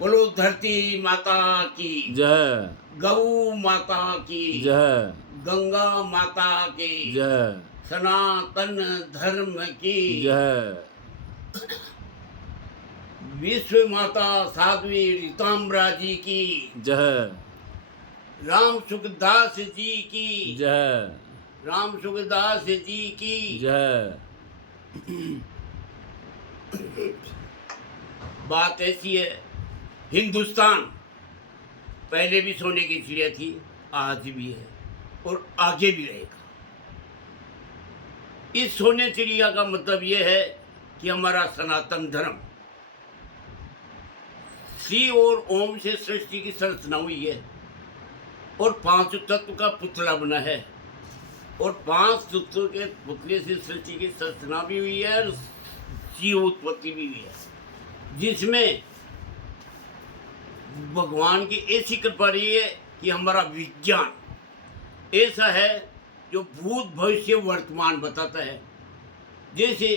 बोलो धरती माता की जय, गौ माता की जय, गंगा माता की जय, सनातन धर्म की जय, विश्व माता साध्वी रीताम्बरा जी की जय, राम सुखदास जी की जय, राम सुखदास जी की जय। बात ऐसी है, हिंदुस्तान पहले भी सोने की चिड़िया थी, आज भी है और आगे भी रहेगा। इस सोने चिड़िया का मतलब यह है कि हमारा सनातन धर्म सी और ओम से सृष्टि की संरचना हुई है और 5 तत्व का पुतला बना है और 5 तत्व के पुतले से सृष्टि की संरचना भी हुई है और जीव उत्पत्ति भी हुई है, जिसमें भगवान की ऐसी कृपा रही है कि हमारा विज्ञान ऐसा है जो भूत भविष्य वर्तमान बताता है। जैसे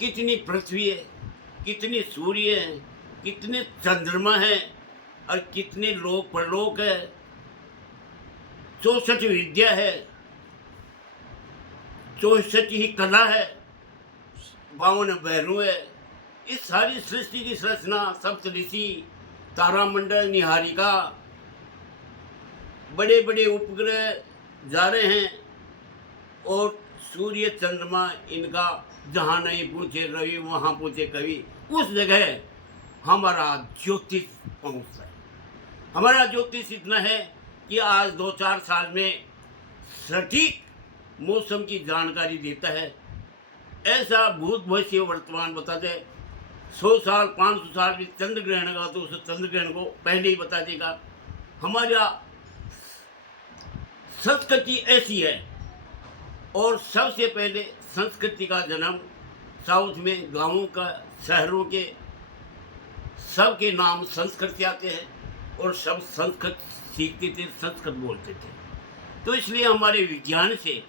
कितनी पृथ्वी है, कितने सूर्य हैं, कितने चंद्रमा हैं और कितने लोक परलोक है, 64 विद्या है, 64 ही कला है, 52 भैरू है। इस सारी सृष्टि की संरचना सप्तऋषि, तारामंडल, निहारिका, बड़े बड़े उपग्रह जा रहे हैं और सूर्य चंद्रमा इनका जहाँ नहीं पूछे रवि वहाँ पूछे कवि, उस जगह हमारा ज्योतिष पहुँचता है। हमारा ज्योतिष इतना है कि आज 2-4 साल में सटीक मौसम की जानकारी देता है। ऐसा भूत भविष्य वर्तमान बताते हैं। 100 साल 500 साल भी चंद्र ग्रहण का तो उस चंद्र ग्रहण को पहले ही बता देगा। हमारा संस्कृति ऐसी है और सबसे पहले संस्कृति का जन्म साउथ में गांवों का, शहरों के सबके नाम संस्कृत से आते हैं और सब संस्कृत सीखते थे, संस्कृत बोलते थे। तो इसलिए हमारे विज्ञान से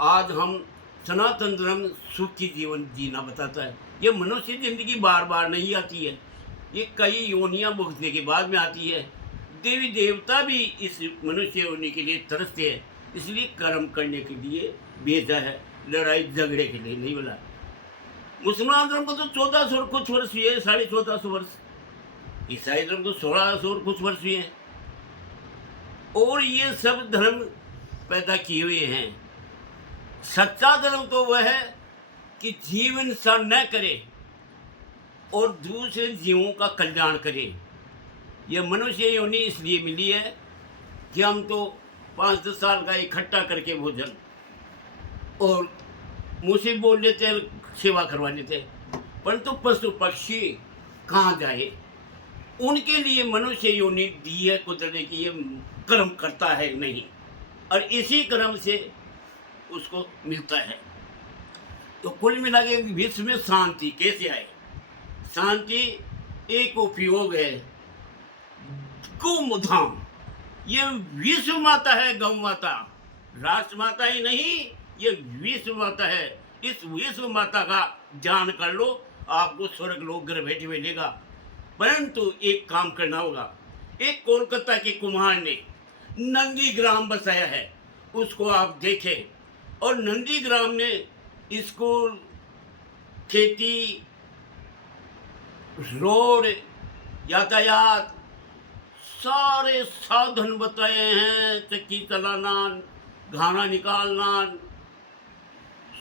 आज हम सनातन धर्म सुखी जीवन जीना बताता है। ये मनुष्य जिंदगी बार बार नहीं आती है, ये कई योनियां भुगतने के बाद में आती है। देवी देवता भी इस मनुष्य होने के लिए तरसते हैं, इसलिए कर्म करने के लिए भेजा है, लड़ाई झगड़े के लिए नहीं बोला। मुसलमान धर्म को तो 1400 और कुछ वर्ष हुए हैं, 1450 वर्ष। ईसाई धर्म को 1600 और कुछ वर्ष हुए हैं। और ये सब धर्म पैदा किए हुए हैं। सच्चा धर्म तो वह है कि जीव हिंसा न करे और दूसरे जीवों का कल्याण करे। यह मनुष्य योनि इसलिए मिली है कि हम तो 5-10 साल का इकट्ठा करके भोजन और मुझसे बोल लेते, सेवा करवा लेते, परंतु पशु पक्षी कहाँ जाए? उनके लिए मनुष्य योनि दी है कुदरत ने कि ये कर्म करता है नहीं, और इसी कर्म से उसको मिलता है। तो कुल मिला के विश्व में शांति कैसे आए? शांति एक उपयोग है, गौ-धाम। ये विश्व माता है, गौ माता, राष्ट्र माता ही नहीं, ये विश्व माता है। इस विश्व माता का ध्यान कर लो, आपको स्वर्ग लोक घर बैठे मिलेगा। परंतु एक काम करना होगा। एक कोलकाता के कुम्हार ने नंदीग्राम बसाया है, उसको आप देखें। और नंदीग्राम ने स्कूल, खेती, रोड, यातायात, सारे साधन बताए हैं। चक्की चलाना, घाना निकालना,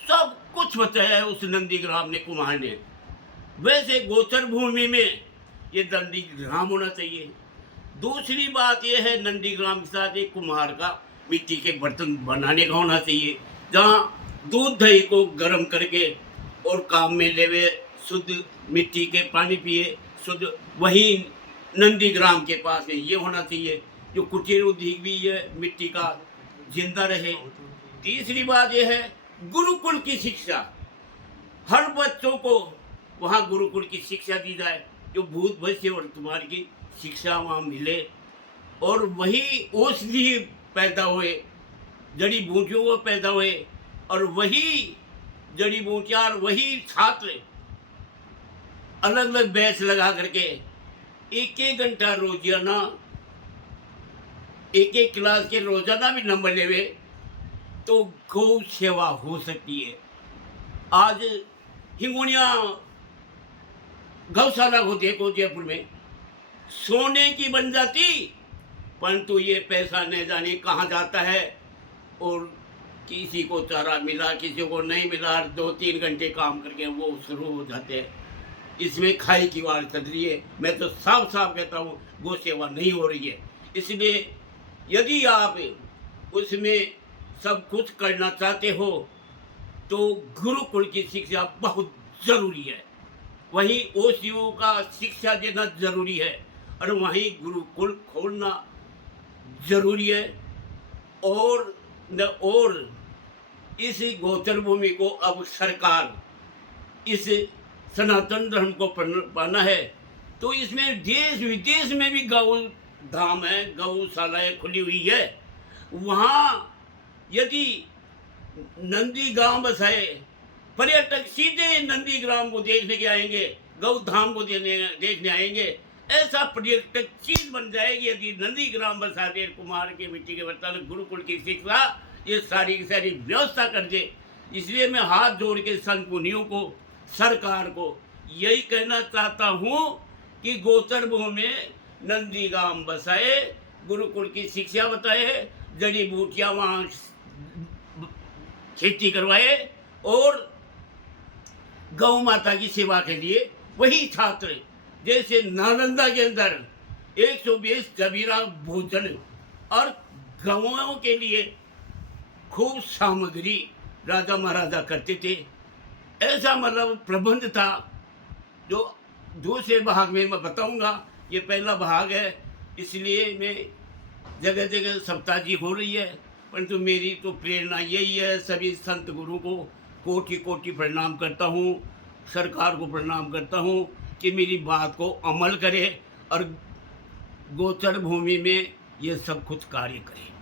सब कुछ बताया है उस नंदीग्राम ने, कुम्हार ने। वैसे गोचर भूमि में ये नंदीग्राम होना चाहिए। दूसरी बात यह है, नंदीग्राम के साथ एक कुम्हार का मिट्टी के बर्तन बनाने का होना चाहिए, जहाँ दूध दही को गर्म करके और काम में लेवे, शुद्ध मिट्टी के पानी पिए शुद्ध। वही नंदीग्राम के पास में ये होना चाहिए, जो कुटीर उद्योग भी ये मिट्टी का जिंदा रहे। तीसरी बात यह है, गुरुकुल की शिक्षा, हर बच्चों को वहाँ गुरुकुल की शिक्षा दी जाए, जो भूत भविष्य वर्तमान की शिक्षा वहाँ मिले। और वही औषधि पैदा हुए, जड़ी बूटियों को पैदा हुए, और वही जड़ी बूटियाँ और वही छात्र अलग अलग बैच लगा करके एक एक घंटा रोजाना, एक एक क्लास के रोजाना भी नंबर लेवे तो गौ सेवा हो सकती है। आज हिंगोनिया गौशाला को देखो जयपुर में, सोने की बन जाती, परंतु ये पैसा न जाने कहाँ जाता है, और किसी को चारा मिला किसी को नहीं मिला, 2-3 घंटे काम करके वो शुरू हो जाते हैं। इसमें खाई की वार चल रही है। मैं तो साफ साफ कहता हूँ गौ सेवा नहीं हो रही है। इसलिए यदि आप उसमें सब कुछ करना चाहते हो तो गुरुकुल की शिक्षा बहुत जरूरी है, वहीं ओसीओ का शिक्षा देना जरूरी है, और वहीं गुरुकुल खोलना जरूरी है। और इस गोचर भूमि को अब सरकार इस सनातन धर्म को पाना है, तो इसमें देश विदेश में भी गौ धाम है, गौशालाएं खुली हुई है। वहाँ यदि नंदी ग्राम बसाए, पर्यटक सीधे नंदी ग्राम को देखने के आएंगे, गौ धाम को देखने आएंगे। ऐसा पर्यटक चीज बन जाएगी यदि नंदी ग्राम बसा दे, कुमार के मिट्टी के बर्तन, गुरुकुल की शिक्षा, ये सारी की सारी व्यवस्था कर दे। इसलिए मैं हाथ जोड़ के संत मुनियों को, सरकार को यही कहना चाहता हूँ कि गोचर भूमि में नंदी ग्राम बसाए, गुरुकुल की शिक्षा बताए, जड़ी बूटियाँ वहाँ खेती करवाए, और गौ माता की सेवा के लिए वही छात्र जैसे नालंदा के अंदर 120 जबीरा भोजन और गौओं के लिए खूब सामग्री राजा महाराजा करते थे, ऐसा मतलब प्रबंध था, जो दूसरे भाग में मैं बताऊंगा। ये पहला भाग है, इसलिए मैं जगह जगह सप्ताह जी हो रही है, परंतु मेरी तो प्रेरणा यही है। सभी संत गुरु को कोटि कोटि प्रणाम करता हूँ, सरकार को प्रणाम करता हूँ कि मेरी बात को अमल करे और गोचर भूमि में ये सब कुछ कार्य करे।